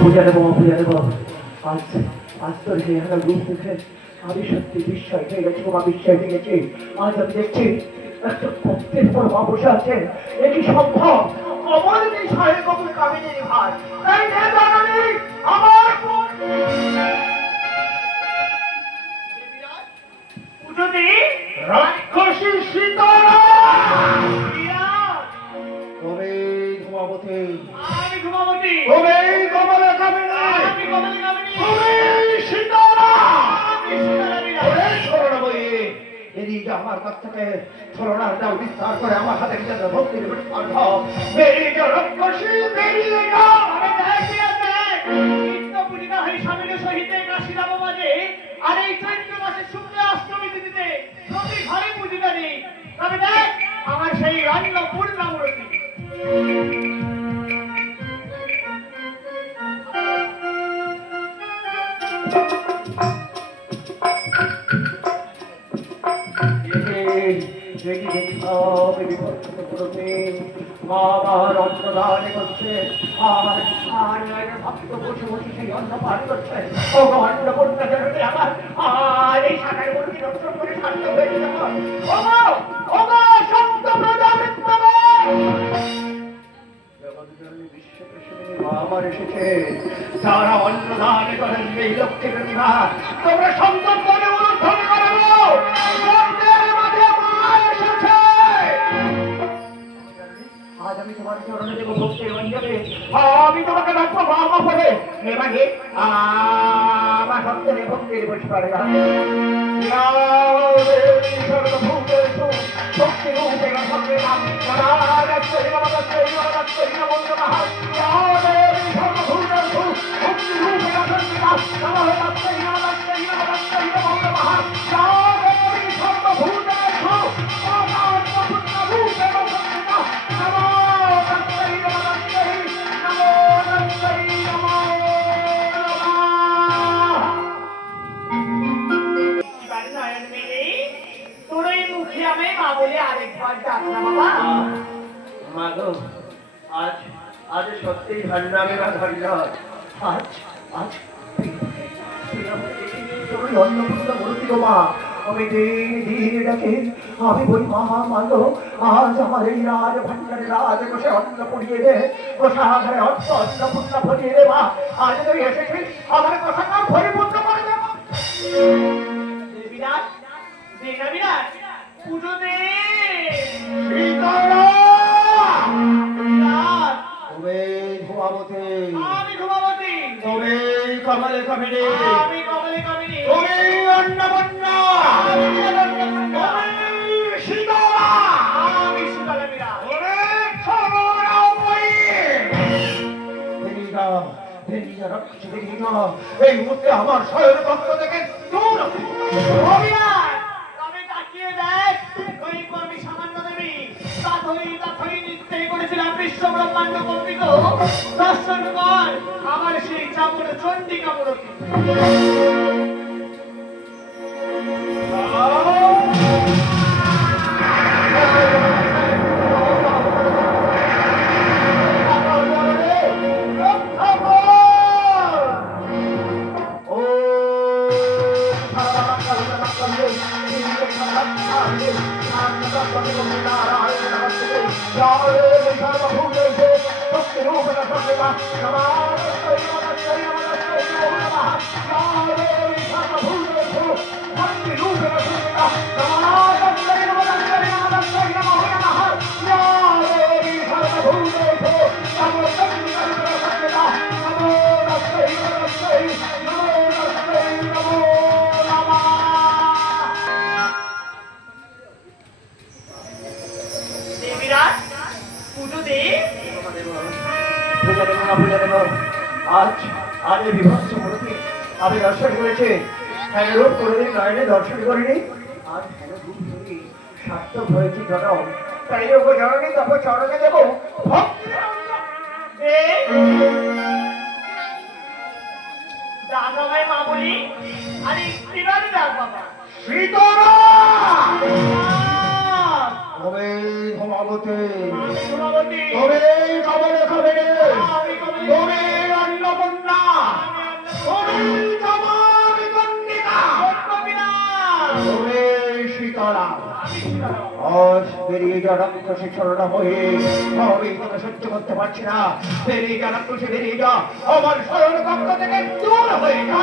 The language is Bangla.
পূজা দেবো পূজা দেবো। আজ আজ তোর যে একটা রূপ দেখে আমি সত্যি বিস্ময় হয়ে গেছি, বাবা বিস্ময় হয়ে গেছি। আজ আমি দেখছি একটা ভক্তের পর মা বসে আছে, এ কি সম্ভব? অমর বিষয়ে কবুল কামিনী ভাই তাই না জানি আমার পুজোতে রাক্ষসী সীতারা তবে ঘুমাবতে আমি ঘুমাবতী তবে কমলে কামিনী আমি কমলে কামিনী তবে সীতারা আমি সীতারা ওরে ছড়ানো বই এদিকে আমার কাছ থেকে ছড়ানোর দাও বিস্তার করে আমার হাতে নিয়ে যাও ভক্তির পাঠাও। বেরিয়ে যাও রাক্ষসী, বেরিয়ে যাও। আরে দেখ দেখ নিত্য পূজিতা হই স্বামীর সহিতে কাশী যাব বাজে আর এই চৈত্র মাসে শুক্ল অষ্টমী তিথিতে প্রতি ঘরে পূজিতা নেই। তবে দেখ আমার সেই অন্নপূর্ণা মূর্তি বাবার অন্নদান করছে আর ভক্ত বসে বসে সেই অন্ন পান করছে। ও অন্নপূর্ণা জননী আমার আর এই শাখার মূর্তি দর্শন করে শান্ত হয়েছে যখন সত্য প্রজামিত্র আমার এসেছে যারা অন্নদান করেন এই লক্ষ্মী প্রতিভা তোমরা সন্তান বলে অনুধ্বন করাবো। আজ আমি তোমার চরণে দেবো ভক্তির অঞ্জলি। আমি তোমাকে ডাকবো বাবা বলে নেবাগে আমার সত্যের ভক্তির পুষ্পারে শক্তি রূপে ভক্তি নাম আজ আজ সত্যি ভান্ডামে ভান্ডার আজ আজ অন্নপূর্ণা মূর্তি গো মা আমি দিন দিন ডাকে আমি বই মা মানো আজ আমার এই রাজ ভান্ডারে রাজ বসে অন্ন পড়িয়ে দে কোষাগারে অন্নপূর্ণা ভরিয়ে দে মা আজ তুই এসেছিস আমার কোষাগার পরিপূর্ণ করে দেব। বিরাট বিরাট পুজো দে তবে ঘুমাবতে আমি ঘুমাবতী তবে কমলে কামিনী আমি কমলে কামিনী তবে অন্নপূর্ণা সীতারা আমি সীতারা বিরাট ওরে ছড়াবই বেরিয়ে যা বেরিয়ে যা রাক্ষসী বেরিয়ে যা এই মুহূর্তে আমার শয়ন কক্ষ থেকে দূর বিরাট তবে তাকিয়ে দেখ ওই আমি সামান্য দেবী তাথই নিত্যে করেছিলাম বিশ্ব ব্রহ্মাণ্ড কম্পিত দর্শন কর আমার সেই চামড় চণ্ডিকা মূর্তি আজ আজ এই বিভৎস মূর্তি আমি দর্শন করেছি রূপ কোনোদিন নয়নে দর্শন করিনি আজ রূপ ধরি সার্থক হয়েছি জনম তাই যোগ্য জননী তখন চরণে দেব দাদাভাই মা বলি আরে বিরাট ডাক বাবা সীতারা তবে ঘুমাবতে ঘুমাবতী তবে কমলে কামিনী আমি কমলে তবে আজ বেরিয়ে যা রাক্ষসী ছলনা হয়ে আমি তোকে সহ্য করতে পারছি না। বেরিয়ে যা রাক্ষসী, বেরিয়ে যা আমার স্মরণ কক্ষ থেকে দূর হয়ে যা।